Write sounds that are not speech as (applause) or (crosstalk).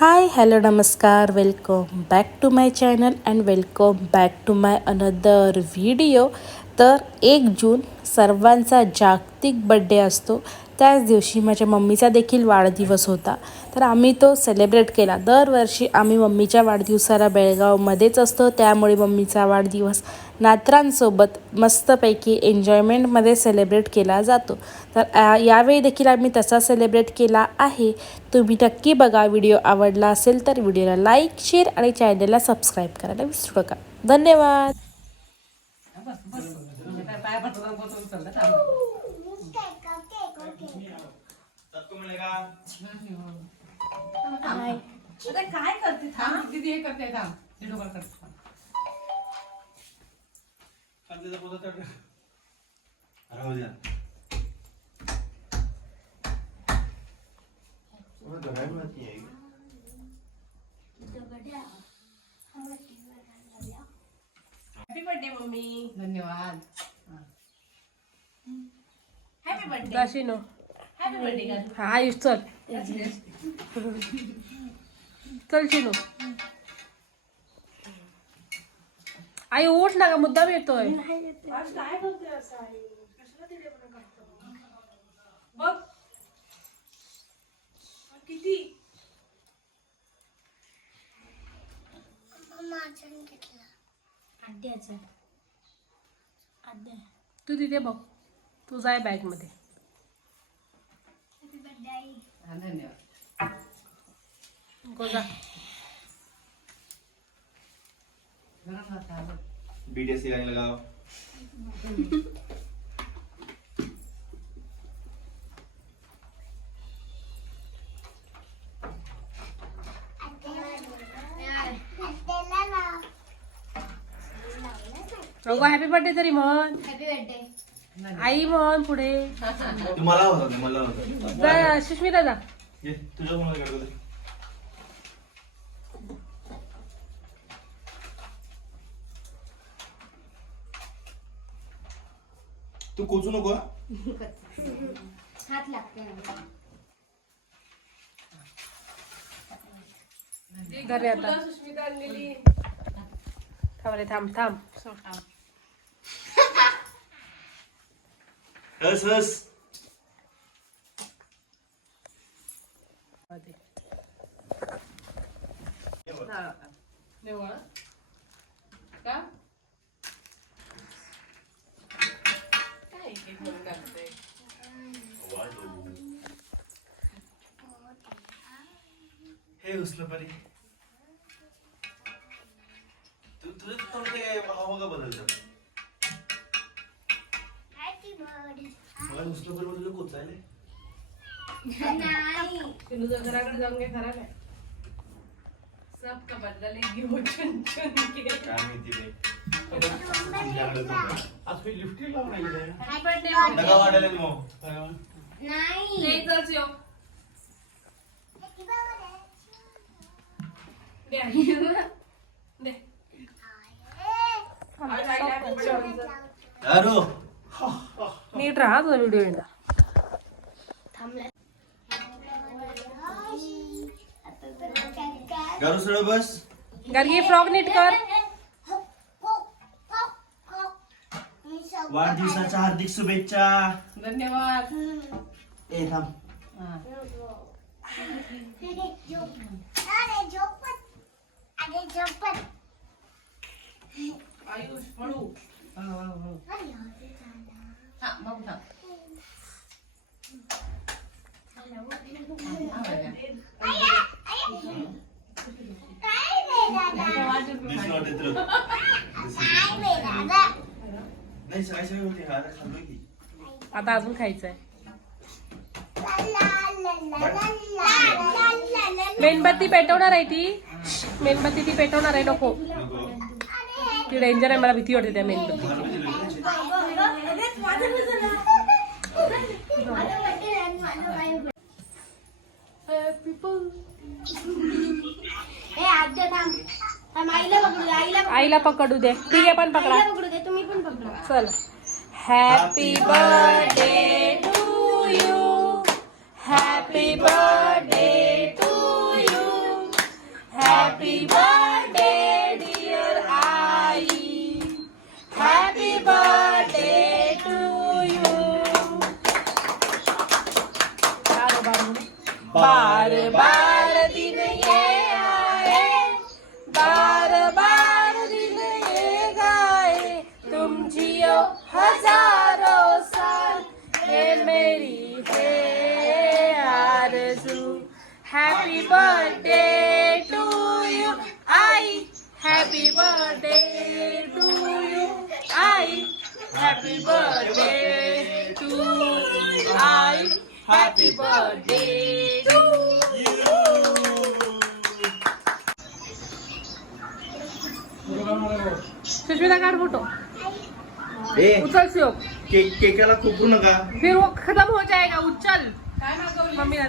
हाय hello नमस्कार welcome back to my channel and welcome back to my another video तर एक जून सर्वांचा जागतिक बड्डे असतो. त्याच दिवशी माझ्या मम्मीचा देखील वाढदिवस होता. तर आम्ही तो सेलिब्रेट केला. दरवर्षी आम्ही मम्मीच्या वाढदिवसाला बेळगावमध्येच असतो. त्यामुळे मम्मीचा वाढदिवस नात्रांसोबत मस्तपैकी एन्जॉयमेंटमध्ये सेलिब्रेट केला जातो. तर यावेळी देखील आम्ही तसा सेलिब्रेट केला आहे. तुम्ही नक्की बघा व्हिडिओ आवडला असेल तर व्हिडिओला लाईक शेअर आणि चॅनलला सबस्क्राईब करायला विसरू नका. धन्यवाद. बनेगा अरे काय करते थांब दीदी हे करते थांब. हे डोकं करते थांब. कांद्याचा पोत तर अरे हो जा और दवाई में आती है हैप्पी बर्थडे मम्मी. धन्यवाद. हैप्पी बर्थडे हा आयुष चल. चल चिनू. आई उठ ना का मुद्दाम येतोय. आज काय करते असं आई? कशाला तिथे पण करतो? बघ. किती? तू तिथे बघ. तू जाय बॅगमध्ये जा होता गाने लगाओ अगो हॅपी बर्थडे तरी म्हण आई म्हण पुढे. तू मला होता मला होता. जा सुष्मिता जा ये तुझ्या कोणाला ते. कोचू नको हा? हात लागते घरी आता थांब रे थांब थांब हस. का एक म्हणून हे हुसलं परी. तू तुझं तोंड ते हवा का बदलतं मला हुसलं परी बदललं कोचायले घराकडे जाऊन घे खरा काय सब का बदला लेगी हो चुन चुन के काय माहिती रे तुझ्याकडे तो. आज काही लिफ्टी लावून राहिली रे. हॅपी बर्थडे नका वाटायला तू मग. नाही नाही चल यो दे आई. दे आज आईला happy birthday म्हणतो. दारू नीट राहा तुझा व्हिडिओ येणार दारू सरळ बस. गार्गी फ्रॉक नीट कर. वाढदिवसाच्या हार्दिक शुभेच्छा. धन्यवाद. ए थांब. आयुष हळू हा बघू थांब. नाही होती आता खाल्लोय की. आता अजून खायचंय. मेणबत्ती पेटवणार आहे ती. मेणबत्ती ती पेटवणार आहे नको. नको ती डेंजर आहे मला भीती वाटते त्या मेणबत्ती मला. हे (laughs) आईला पकडू दे आईला आईला पकडू दे. ठीक आहे पण पकडा. पकडू दे तुम्ही पण पकडा. चल. Happy birthday to you happy birthday to you happy birthday dear I happy birthday to you बार बार. मेरी है आरज़ू। हैप्पी बर्थडे टू यू आई हैप्पी बर्थडे टू यू आई हैप्पी बर्थडे टू आई हैप्पी बर्थडे टू सुष्मिता काढ फोटो. उचल शिव. केक केकाला खुपू नका फिर वो खत्म हो जाएगा उचल. मम्मी ना